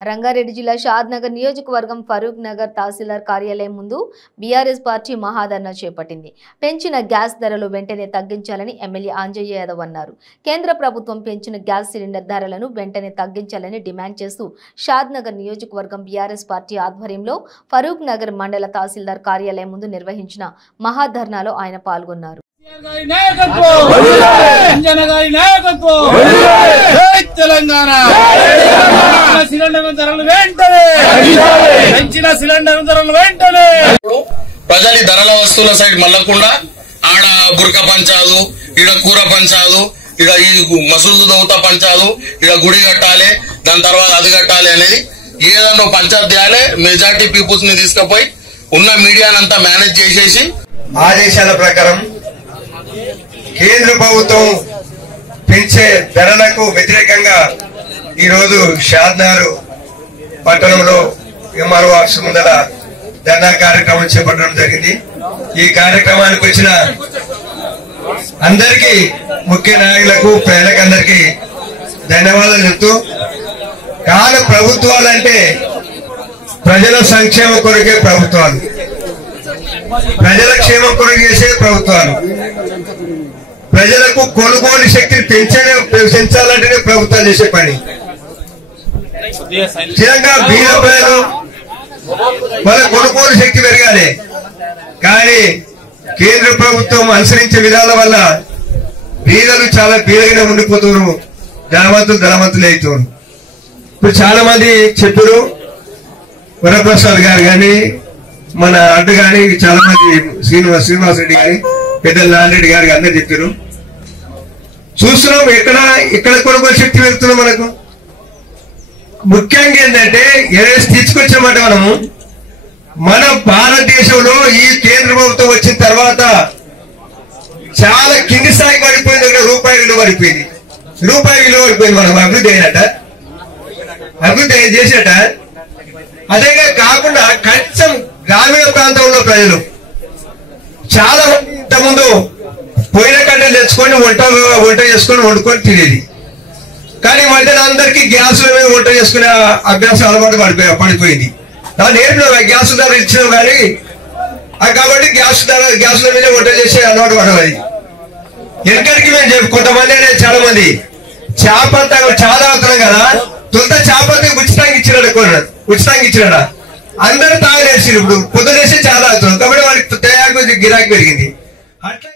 రంగారెడ్డి జిల్లా షాద్నగర్ నియోజకవర్గం ఫరూక్ నగర్ తహసీల్దార్ కార్యాలయం ముందు బీఆర్ఎస్ పార్టీ మహాధర్నా చేపట్టింది. పెంచిన గ్యాస్ ధరలు వెంటనే తగ్గించాలని ఎమ్మెల్యే అంజయ్య యాదవ్ అన్నారు. కేంద్ర ప్రభుత్వం పెంచిన గ్యాస్ సిలిండర్ ధరలను వెంటనే తగ్గించాలని డిమాండ్ చేస్తూ షాద్నగర్ నియోజకవర్గం బీఆర్ఎస్ పార్టీ ఆధ్వర్యంలో ఫరూక్ నగర్ మండల తహసీల్దార్ కార్యాలయం ముందు నిర్వహించిన మహాధర్నాలో ఆయన పాల్గొన్నారు. ప్రజలు ధరల వస్తువుల సైడ్ మళ్ళకుండా ఆడ బురక పంచాదు, ఈడ కూర పంచాదు, ఈడ ఈ మసూలు దౌత పంచాదు, ఈడ గుడి కట్టాలి, దాని తర్వాత అది కట్టాలి అనేది ఏదన్నా పంచాయత్ చేయాలి. మెజార్టీ పీపుల్స్ ని తీసుకుపోయి ఉన్న మీడియానంతా మేనేజ్ చేసేసి ఆదేశాల ప్రకారం కేంద్ర ప్రభుత్వం పెంచే ధరలకు వ్యతిరేకంగా ఈరోజు షాద్నగర్ పట్టణంలో ఎంఆర్ఓ ఆఫీస్ ముందర ధర్నా కార్యక్రమం చేపట్టడం జరిగింది. ఈ కార్యక్రమానికి వచ్చిన అందరికీ, ముఖ్య నాయకులకు, ప్రజలకందరికీ ధన్యవాదాలు చెప్తూ, కానీ ప్రభుత్వాలంటే ప్రజల సంక్షేమ కొరకే ప్రభుత్వాలు, ప్రజల క్షేమం కొరకు చేసే ప్రభుత్వాలు, ప్రజలకు కొనుగోలు శక్తిని పెంచాలంటేనే ప్రభుత్వాలు చేసే పని. నిజంగా బీద ప్రజలు వాళ్ళ కొనుగోలు శక్తి పెరగాలి. కానీ కేంద్ర ప్రభుత్వం అనుసరించే విధాల వల్ల బీదలు చాలా బీదగానే ఉండిపోతున్నారు, ధనవంతులు అవుతున్నారు. ఇప్పుడు చాలా మంది చెప్పారు, వరప్రసాద్ గారు గాని, మన అడ్డు గాని, చాలా మంది శ్రీనివాస్ రెడ్డి గాని, పెద్దల నారాయణ గారు అందరు చెప్పారు. చూస్తున్నాం ఎక్కడ కొనుగోలు శక్తి పెరుగుతున్నాం. మనకు ముఖ్యంగా ఏంటంటే ఎన్ఎస్ తీసుకొచ్చామంటే మన భారతదేశంలో ఈ కేంద్ర ప్రభుత్వం వచ్చిన తర్వాత చాలా కింది స్థాయికి పడిపోయింది. రూపాయి విలువ పడిపోయింది. మనం అభివృద్ధి అయినట, అభివృద్ధి చేసేట. అదే కాకుండా కనీసం గ్రామీణ ప్రాంతంలో ప్రజలు చాలా మంది ఇంతకుముందు పోయిన కట్టెలు తెచ్చుకొని వంట చేసుకొని వండుకొని తినేది. కానీ మధ్యన అందరికీ గ్యాసుల మీద వంట చేసుకునే అభ్యాసం అలవాటు పడిపోయింది. నేర్పిన గ్యాస్ ధర ఇచ్చినాం కానీ కాబట్టి గ్యాసుల మీద వంట చేసే అలవాటు పడవాలి. వెనకడికి మేము కొంతమంది చాలా మంది చేప చాలా అవుతున్నాం కదా, తొంత చేప ఉచితంగా ఇచ్చినాడా అందరూ తాగలేసి ఇప్పుడు పొద్దునేసి చాలా అవుతున్నాం. కాబట్టి వాడికి తయారు గిరాకీ పెరిగింది. అట్లా